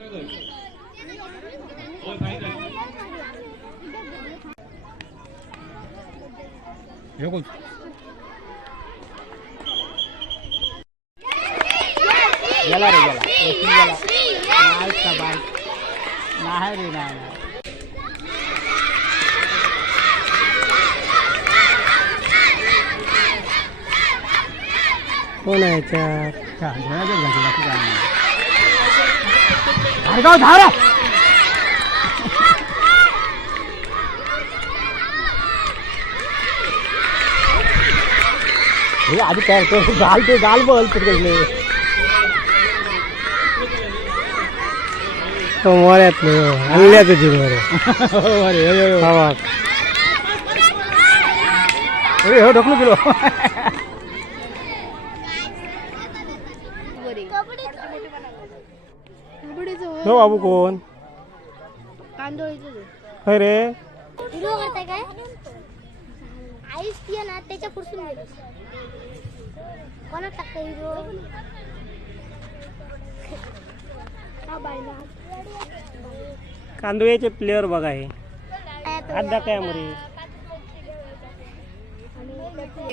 गेला रे गेला नाही रे नाही कोण आहे धारा आधी काय ते गाल बघ पकडले मोऱ्यात हल्ल्याचं जीवन अरे हो ढकलू गेलो हो बाबू कोण होय रे काय आईस पिया ना त्याच्या पुढसून गेलो कोणा टाकता हिरो कांदुळ्याचे प्लेअर बघा हे आता काय मरे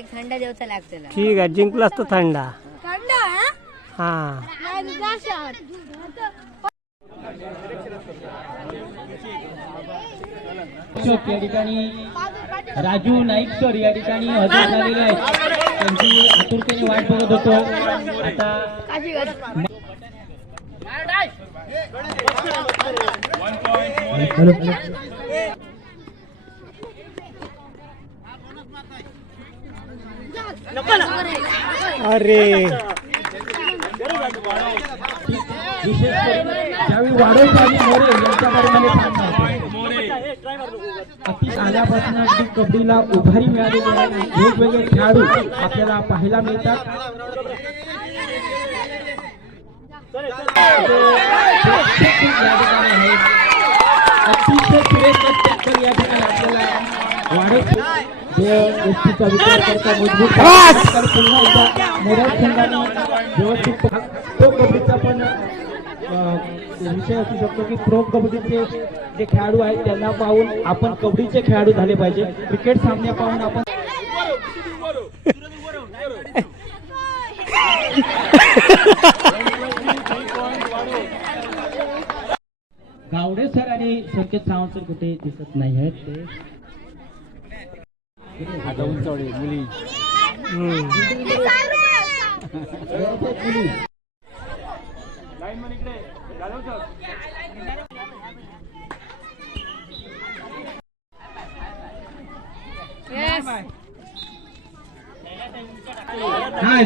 थंडा देवचा लागतो ठीक आहे जिंकलास तर थंडा हा या ठिकाणी राजू नाईक सर या ठिकाणी हजर झालेले आहेत त्यांची आतुरतेने वाट बघत होतो आता अरे विशेष करून ज्यावेळी वाढवतो आणि मोरे यांच्या आल्यापासून अगदी कबड्डीला उभारी मिळालेली आहे वेगवेगळे खेळाडू आपल्याला पाहायला मिळतात अतिशय सुरेख टक्कर या ठिकाणी आपल्याला वाढत गोष्टीचा विचार करता मजबूत पुन्हा एकदा मोऱ्या संघाने व्यवस्थित तो कबड्डीचा पण विषय असू शकतो की प्रो कबड्डीचे जे खेळाडू आहेत त्यांना पाहून आपण कबड्डीचे खेळाडू झाले पाहिजे क्रिकेट सामने पाहून आपण गावडे सर आणि संकेत सावंत सर कुठे दिसत नाही आहेत ते मुली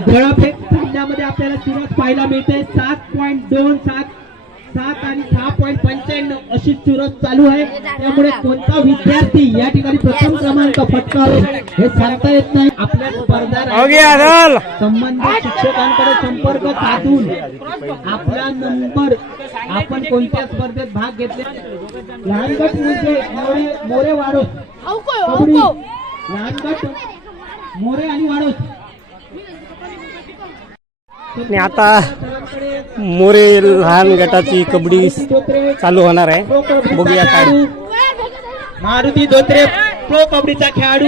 गोळाफेक सामन्यामध्ये आपल्याला चुरस पाहायला मिळते 7.27 आणि 6.95 अशी चुरस चालू आहे त्यामुळे कोणता विद्यार्थी या ठिकाणी प्रथम क्रमांक पटकावेल हे सांगता येत नाही आपल्या स्पर्धा संबंधित शिक्षकांकडे संपर्क साधून आपला नंबर आपण कोणत्या स्पर्धेत भाग घेतले लहान गट म्हणजे मोरे वाढोस लहान गट मोरे आणि वाढोस आणि आता मोरे लहान गटाची कबड्डी चालू होणार आहे बघूया काय मारुती धोत्रे प्रो कबड्डीचा खेळाडू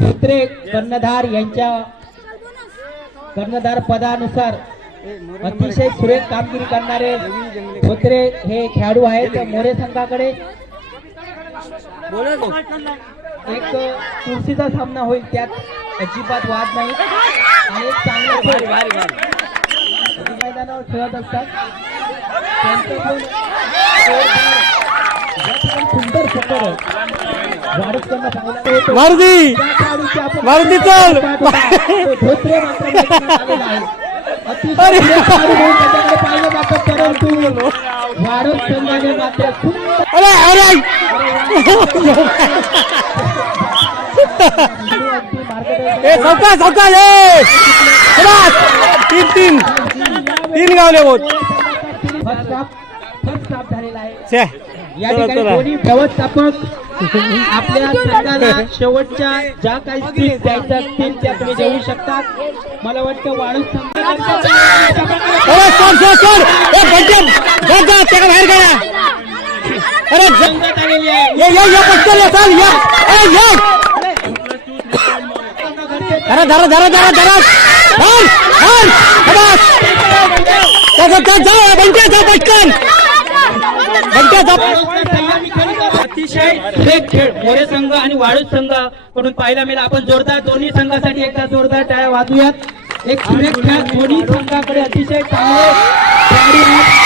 धोत्रे कर्णधार यांच्या कर्णधार पदानुसार अतिशय सुरेख कामगिरी करणारे धोत्रे हे खेळाडू आहेत मोरे संघाकडे एक कुर्सीचा सामना होईल त्यात अजिबात वाद नाही आणि एक चांगला मैदानावर खेळत असतात सुंदर सफर वाढत मारुती मारुती चल धोत्रे मात्र अतिशय पाहिलं जातं परंतु वाढत संघाने मात्र तीन गावले होत फर्स्ट हाफ झालेला आहे या ठिकाणी दोन्ही व्यवस्थापक आपल्या संघाला शेवटच्या ज्या काही स्पीच द्यायच्या असतील त्या तुम्ही देऊ शकता. मला वाटतं वाढून अरे सोड सोड सोड ए बंटी जा जा त्याला बाहेर काढा. अरे संघात आलेली आहे. ये पटकन ये चल ये ए ये धरा धरा धरा धरा धरा धर धर बस जा बंटी जा पटकन बंटी जा. अतिशय थेट खेळ मोरे संघ आणि वाळूज संघ कडून पाहायला मिळाला. आपण जोरदार दोन्ही संघासाठी एकदा जोरदार टाळ्या वाजवूयात. एक सुरेख खेळ दोन्ही संघाकडे अतिशय चांगले खेळाडू आहेत.